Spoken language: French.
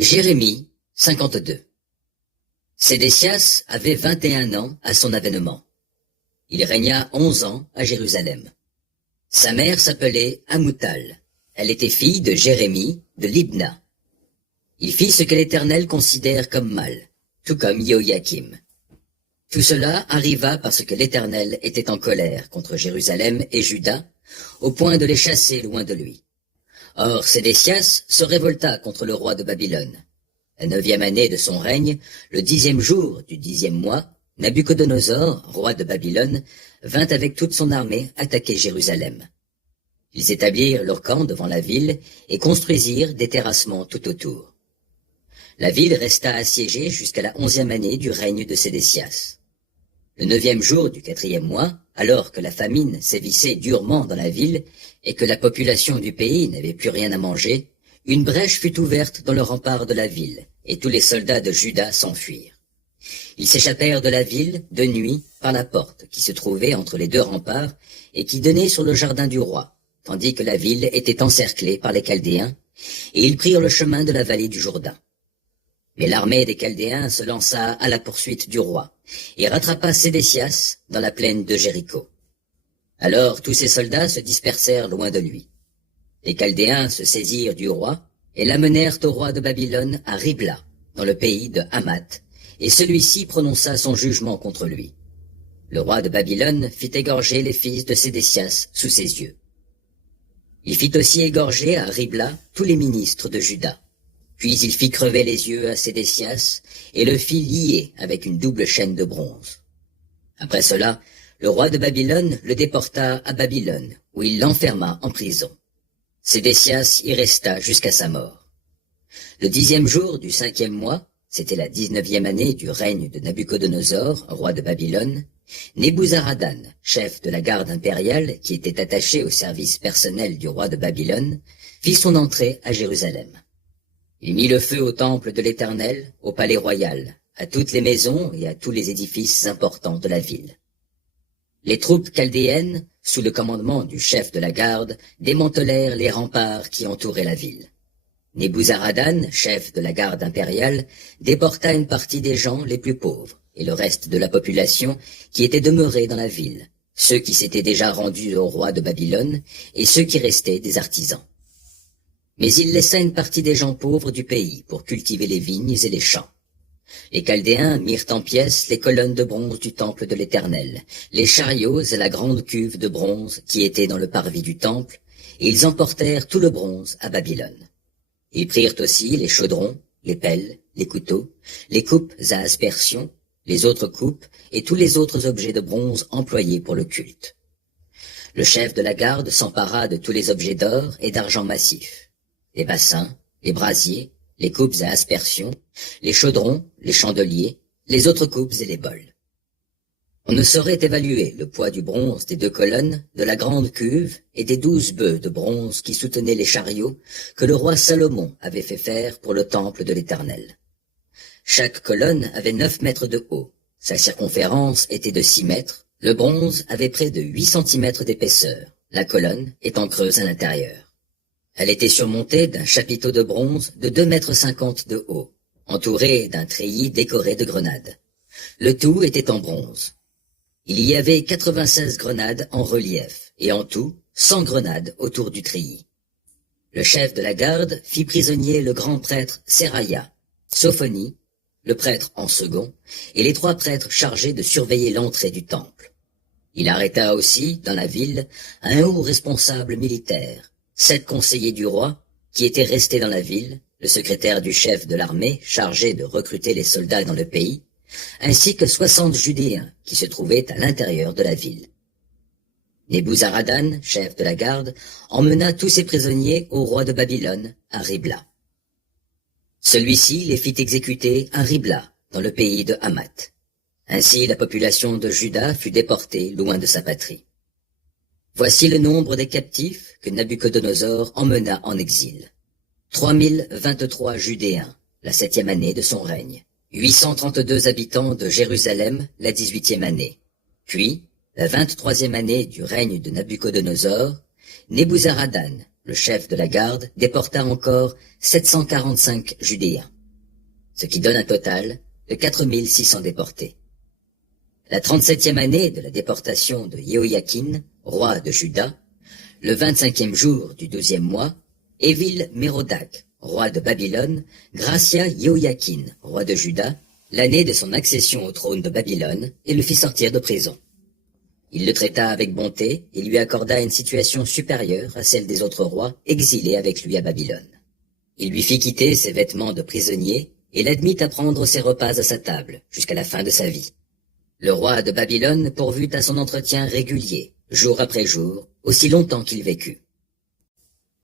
Jérémie 52. Sédécias avait 21 ans à son avènement. Il régna 11 ans à Jérusalem. Sa mère s'appelait Amoutal. Elle était fille de Jérémie de Libna. Il fit ce que l'Éternel considère comme mal, tout comme Joachim. Tout cela arriva parce que l'Éternel était en colère contre Jérusalem et Juda, au point de les chasser loin de lui. Or Sédécias se révolta contre le roi de Babylone. La 9e année de son règne, le 10e jour du 10e mois, Nabuchodonosor, roi de Babylone, vint avec toute son armée attaquer Jérusalem. Ils établirent leur camp devant la ville et construisirent des terrassements tout autour. La ville resta assiégée jusqu'à la 11e année du règne de Sédécias. Le 9e jour du 4e mois, alors que la famine sévissait durement dans la ville et que la population du pays n'avait plus rien à manger, une brèche fut ouverte dans le rempart de la ville, et tous les soldats de Juda s'enfuirent. Ils s'échappèrent de la ville de nuit par la porte qui se trouvait entre les deux remparts et qui donnait sur le jardin du roi, tandis que la ville était encerclée par les Chaldéens, et ils prirent le chemin de la vallée du Jourdain. Mais l'armée des Chaldéens se lança à la poursuite du roi, et rattrapa Sédécias dans la plaine de Jéricho. Alors tous ses soldats se dispersèrent loin de lui. Les Chaldéens se saisirent du roi, et l'amenèrent au roi de Babylone à Ribla, dans le pays de Hamath, et celui-ci prononça son jugement contre lui. Le roi de Babylone fit égorger les fils de Sédécias sous ses yeux. Il fit aussi égorger à Ribla tous les ministres de Juda. Puis il fit crever les yeux à Sédécias et le fit lier avec une double chaîne de bronze. Après cela, le roi de Babylone le déporta à Babylone, où il l'enferma en prison. Sédécias y resta jusqu'à sa mort. Le 10e jour du 5e mois, c'était la 19e année du règne de Nabuchodonosor, roi de Babylone, Nebuzaradan, chef de la garde impériale qui était attaché au service personnel du roi de Babylone, fit son entrée à Jérusalem. Il mit le feu au temple de l'Éternel, au palais royal, à toutes les maisons et à tous les édifices importants de la ville. Les troupes chaldéennes, sous le commandement du chef de la garde, démantelèrent les remparts qui entouraient la ville. Nebuzaradan, chef de la garde impériale, déporta une partie des gens les plus pauvres et le reste de la population qui était demeurée dans la ville, ceux qui s'étaient déjà rendus au roi de Babylone et ceux qui restaient des artisans. Mais il laissa une partie des gens pauvres du pays pour cultiver les vignes et les champs. Les Chaldéens mirent en pièces les colonnes de bronze du temple de l'Éternel, les chariots et la grande cuve de bronze qui était dans le parvis du temple, et ils emportèrent tout le bronze à Babylone. Ils prirent aussi les chaudrons, les pelles, les couteaux, les coupes à aspersion, les autres coupes et tous les autres objets de bronze employés pour le culte. Le chef de la garde s'empara de tous les objets d'or et d'argent massif. Les bassins, les brasiers, les coupes à aspersion, les chaudrons, les chandeliers, les autres coupes et les bols. On ne saurait évaluer le poids du bronze des 2 colonnes, de la grande cuve et des 12 bœufs de bronze qui soutenaient les chariots que le roi Salomon avait fait faire pour le temple de l'Éternel. Chaque colonne avait 9 mètres de haut, sa circonférence était de 6 mètres, le bronze avait près de 8 centimètres d'épaisseur, la colonne étant creuse à l'intérieur. Elle était surmontée d'un chapiteau de bronze de 2,50 m de haut, entouré d'un treillis décoré de grenades. Le tout était en bronze. Il y avait 96 grenades en relief, et en tout 100 grenades autour du treillis. Le chef de la garde fit prisonnier le grand prêtre Seraya, Sophonie, le prêtre en second, et les 3 prêtres chargés de surveiller l'entrée du temple. Il arrêta aussi, dans la ville, un haut responsable militaire, 7 conseillers du roi, qui étaient restés dans la ville, le secrétaire du chef de l'armée chargé de recruter les soldats dans le pays, ainsi que 60 Judéens qui se trouvaient à l'intérieur de la ville. Nebuzaradan, chef de la garde, emmena tous ses prisonniers au roi de Babylone, à Ribla. Celui-ci les fit exécuter à Ribla, dans le pays de Hamath. Ainsi la population de Juda fut déportée loin de sa patrie. Voici le nombre des captifs que Nabuchodonosor emmena en exil. 3023 Judéens, la 7e année de son règne. 832 habitants de Jérusalem, la 18e année. Puis, la 23e année du règne de Nabuchodonosor, Nebuzaradan, le chef de la garde, déporta encore 745 Judéens, ce qui donne un total de 4600 déportés. La 37e année de la déportation de Jéhoïakin, roi de Juda, le 25e jour du 12e mois, Évil-Mérodach, roi de Babylone, gracia Jéhoïakin, roi de Juda, l'année de son accession au trône de Babylone, et le fit sortir de prison. Il le traita avec bonté et lui accorda une situation supérieure à celle des autres rois exilés avec lui à Babylone. Il lui fit quitter ses vêtements de prisonnier et l'admit à prendre ses repas à sa table jusqu'à la fin de sa vie. Le roi de Babylone pourvut à son entretien régulier, jour après jour, aussi longtemps qu'il vécut.